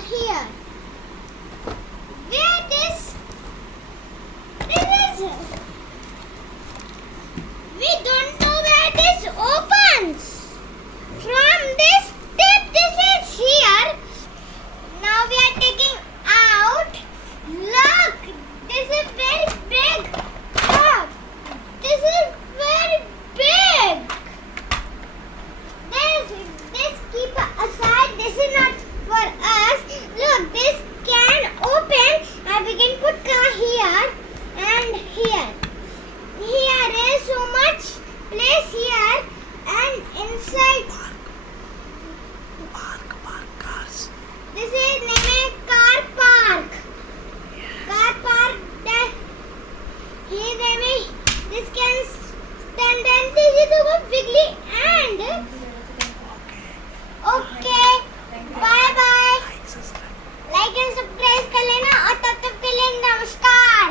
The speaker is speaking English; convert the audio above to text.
here. Where this is. We don't know where this opens. From this tip, this is here. Now we are taking out. Look, this is very big. Look, this is very big. This keep aside. This is not for us. Look, this can open and we can put car here and here. Here is so much place here and inside. Park cars. This is name car park. Car park. That here name this can stand and this is a wiggly and. Okay. Bye bye. Like, subscribe. Like and subscribe कर लेना और तब तक के लिए नमस्कार।